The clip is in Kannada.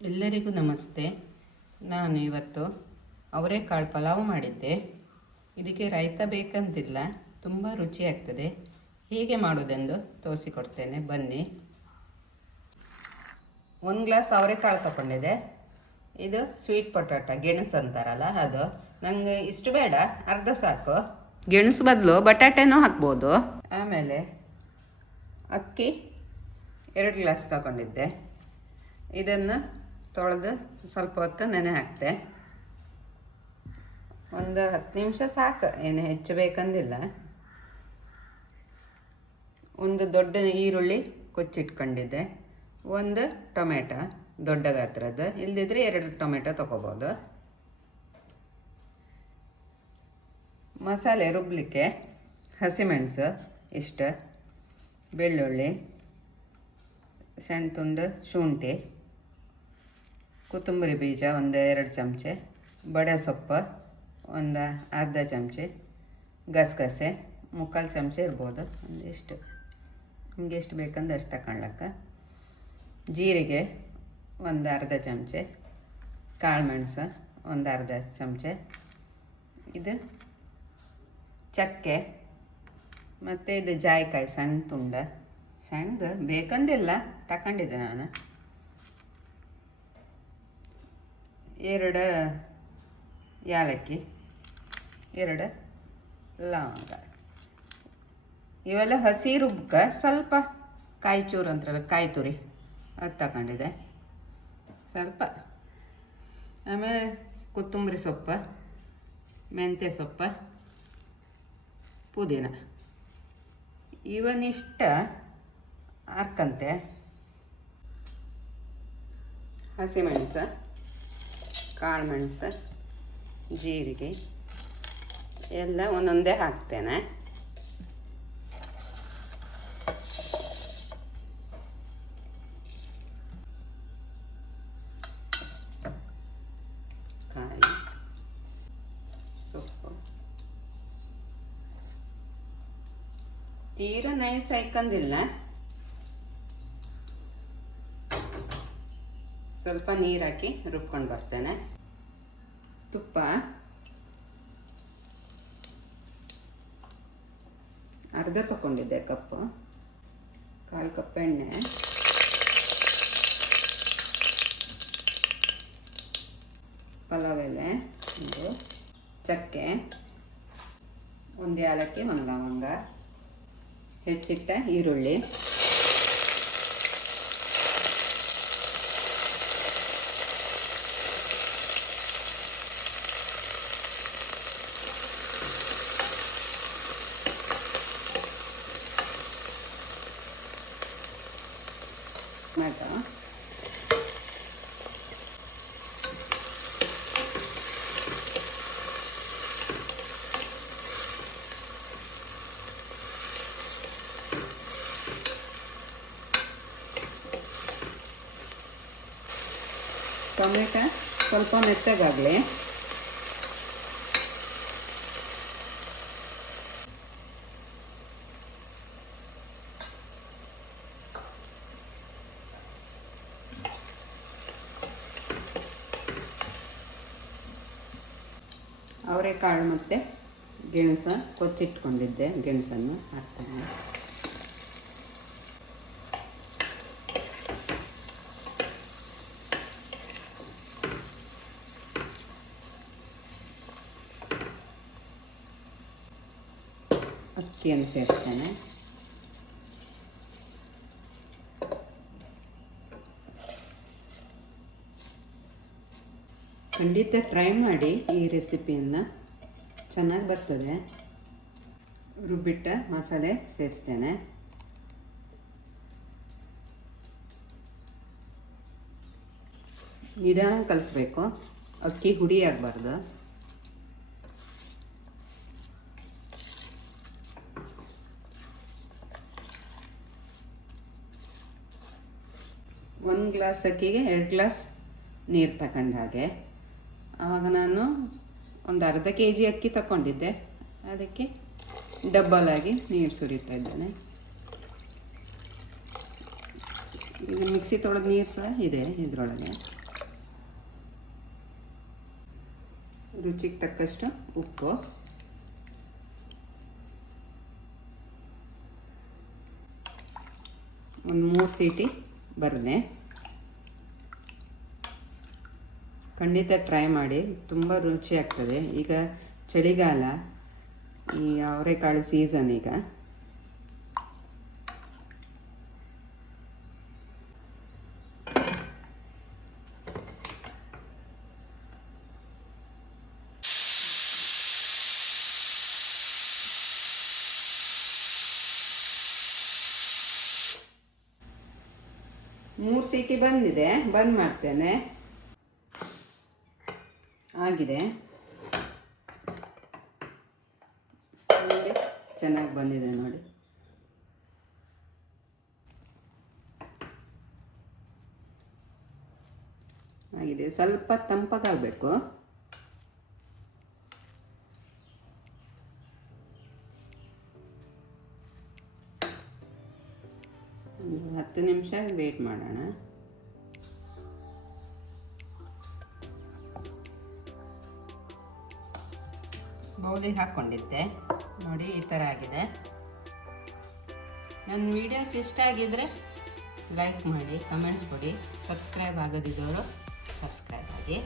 ಎಲ್ಲರಿಗೂ ನಮಸ್ತೆ. ನಾನು ಇವತ್ತು ಅವರೆಕಾಳು ಪಲಾವ್ ಮಾಡಿದ್ದೆ. ಇದಕ್ಕೆ ರಾಯ್ತ ಬೇಕಂತಿಲ್ಲ, ತುಂಬ ರುಚಿಯಾಗ್ತದೆ. ಹೇಗೆ ಮಾಡೋದೆಂದು ತೋರಿಸಿಕೊಡ್ತೇನೆ, ಬನ್ನಿ. 1 ಗ್ಲಾಸ್ ಅವರೆಕಾಳು ತಗೊಂಡಿದೆ. ಇದು ಸ್ವೀಟ್ ಪೊಟ್ಯಾಟೊ, ಗೆಣಸು ಅಂತಾರಲ್ಲ ಅದು. ನನಗೆ ಇಷ್ಟು ಬೇಡ, ಅರ್ಧ ಸಾಕು. ಗೆಣಸು ಬದಲು ಬಟಾಟೆನೂ ಹಾಕ್ಬೋದು. ಆಮೇಲೆ ಅಕ್ಕಿ 2 ಗ್ಲಾಸ್ ತಗೊಂಡಿದ್ದೆ. ಇದನ್ನು ತೊಳೆದು ಸ್ವಲ್ಪ ಹೊತ್ತು ನೆನೆ ಹಾಕ್ತೆ. ಒಂದು 10 ನಿಮಿಷ ಸಾಕು, ಏನು ಹೆಚ್ಚು ಬೇಕಂದಿಲ್ಲ. ಒಂದು ದೊಡ್ಡ ಈರುಳ್ಳಿ ಕೊಚ್ಚಿಟ್ಕೊಂಡಿದ್ದೆ. 1 ಟೊಮೆಟೊ ದೊಡ್ಡ ಗಾತ್ರದ್ದು, ಇಲ್ಲದಿದ್ದರೆ 2 ಟೊಮೆಟೊ ತೊಗೋಬೋದು. ಮಸಾಲೆ ರುಬ್ಬಲಿಕ್ಕೆ ಹಸಿಮೆಣಸು ಇಷ್ಟು, ಬೆಳ್ಳುಳ್ಳಿ, ಸಣ್ಣ ತುಂಡು ಶುಂಠಿ, ಕೊತ್ತಂಬರಿ ಬೀಜ 1-2 ಚಮಚೆ, ಬಡೆ ಸೊಪ್ಪು ಒಂದು ಅರ್ಧ ಚಮಚೆ, ಗಸಗಸೆ 3/4 ಚಮಚೆ ಇರ್ಬೋದು. ಒಂದಿಷ್ಟು ನಿಮಗೆ ಎಷ್ಟು ಬೇಕಂದ್ರೆ ಅಷ್ಟು ತಗೊಳ್ಳಕ್ಕ. ಜೀರಿಗೆ 1/2 ಚಮಚೆ, ಕಾಳುಮೆಣಸು 1/2 ಚಮಚೆ, ಇದು ಚಕ್ಕೆ, ಮತ್ತು ಇದು ಜಾಯಿಕಾಯಿ ಸಣ್ಣ ತುಂಡ, ಸಣ್ಣದು ಬೇಕಂದಿಲ್ಲ ತಗೊಂಡಿದ್ದೆ ನಾನು. 2 ಏಲಕ್ಕಿ, 2 ಲವಂಗ. ಇವೆಲ್ಲ ಹಸಿ ರುಬ್ಬಕ್ಕೆ ಸ್ವಲ್ಪ ಕಾಯಿ ಚೂರು ಅಂತಾರಲ್ಲ, ಕಾಯಿ ತುರಿ ಅದು ತಗೊಂಡಿದೆ ಸ್ವಲ್ಪ. ಆಮೇಲೆ ಕೊತ್ತಂಬರಿ ಸೊಪ್ಪು, ಮೆಂತ್ಯ ಸೊಪ್ಪು, ಪುದೀನ ಇವನ್ನಿಷ್ಟ ಹಾಕಂತೆ. ಹಸಿಮೆಣಸು, ಕಾಳುಮೆಣಸು, ಜೀರಿಗೆ ಎಲ್ಲ ಒಂದೊಂದೇ ಹಾಕ್ತೇನೆ. ಕಾಯಿ ಸೊಪ್ಪು ತೀರ ನೈಸ್ ಹಾಕಂದಿಲ್ಲ, ಸ್ವಲ್ಪ ನೀರು ಹಾಕಿ ರುಬ್ಕೊಂಡು ಬರ್ತೇನೆ. ತುಪ್ಪ ಅರ್ಧ ತಗೊಂಡಿದ್ದೆ ಕಪ್ಪು, 1/4 ಕಪ್ ಎಣ್ಣೆ, ಪಲಾವ್ ಎಲೆ, ಒಂದು ಚಕ್ಕೆ, 1 ಏಲಕ್ಕಿ, 1 ಲವಂಗ, ಹೆಚ್ಚಿಟ್ಟ ಈರುಳ್ಳಿ, ಟೊಮೆಟೊ, ಟೊಮೆಟೊ ಸ್ವಲ್ಪ ಮೆತ್ತಗಾಗಲಿ. ಅವರೆಕಾಳು ಮತ್ತು ಗೆಣಸು ಕೊಚ್ಚಿಟ್ಕೊಂಡಿದ್ದೆ, ಗೆಣಸನ್ನು ಹಾಕ್ತೇನೆ. ಅಕ್ಕಿಯನ್ನು ಸೇರಿಸ್ತೇನೆ. ಖಂಡಿತ ಟ್ರೈ ಮಾಡಿ ಈ ರೆಸಿಪಿಯನ್ನು, ಚೆನ್ನಾಗಿ ಬರ್ತದೆ. ರುಬ್ಬಿಟ್ಟ ಮಸಾಲೆ ಸೇರಿಸ್ತೇನೆ. ನಿಧಾನ ಕಲಿಸ್ಬೇಕು, ಅಕ್ಕಿ ಹುಡಿ ಆಗಬಾರ್ದು. ಒಂದು ಗ್ಲಾಸ್ ಅಕ್ಕಿಗೆ 2 ಗ್ಲಾಸ್ ನೀರು ತಗೊಂಡ ಹಾಗೆ. ಆವಾಗ ನಾನು ಒಂದು ಅರ್ಧ kg ಅಕ್ಕಿ ತಗೊಂಡಿದ್ದೆ, ಅದಕ್ಕೆ ಡಬ್ಬಲ್ ಆಗಿ ನೀರು ಸುರಿತಾ ಇದ್ದೇನೆ. ಇದು ಮಿಕ್ಸಿ ತೊಳೆದ ನೀರು ಸಹ ಇದೆ ಇದರೊಳಗೆ. ರುಚಿಗೆ ತಕ್ಕಷ್ಟು ಉಪ್ಪು, ಒಂದು 3 ಸೀಟಿ ಬರದೆ. ಖಂಡಿತ ಟ್ರೈ ಮಾಡಿ, ತುಂಬ ರುಚಿ ಆಗ್ತದೆ. ಈಗ ಚಳಿಗಾಲ, ಈ ಅವರೆಕಾಳು ಸೀಸನ್. ಈಗ ಮೂರು ಸೀಟಿ ಬಂದಿದೆ, ಬಂದ್ ಮಾಡ್ತೇನೆ. ಆಗಿದೆ ನೋಡಿ, ಚೆನ್ನಾಗಿ ಬಂದಿದೆ ನೋಡಿ. ಆಗಿದೆ, ಸ್ವಲ್ಪ ತಂಪಾಗಬೇಕು. ಒಂದು 10 ನಿಮಿಷ ವೇಟ್ ಮಾಡೋಣ. ಬೌಲಿಗೆ ಹಾಕ್ಕೊಂಡಿದ್ದೆ ನೋಡಿ, ಈ ಥರ ಆಗಿದೆ. ನನ್ನ ವೀಡಿಯೋಸ್ ಇಷ್ಟ ಆಗಿದ್ದರೆ ಲೈಕ್ ಮಾಡಿ, ಕಮೆಂಟ್ಸ್ ಕೊಡಿ. ಸಬ್ಸ್ಕ್ರೈಬ್ ಆಗದಿದ್ದವರು ಸಬ್ಸ್ಕ್ರೈಬ್ ಆಗಿ.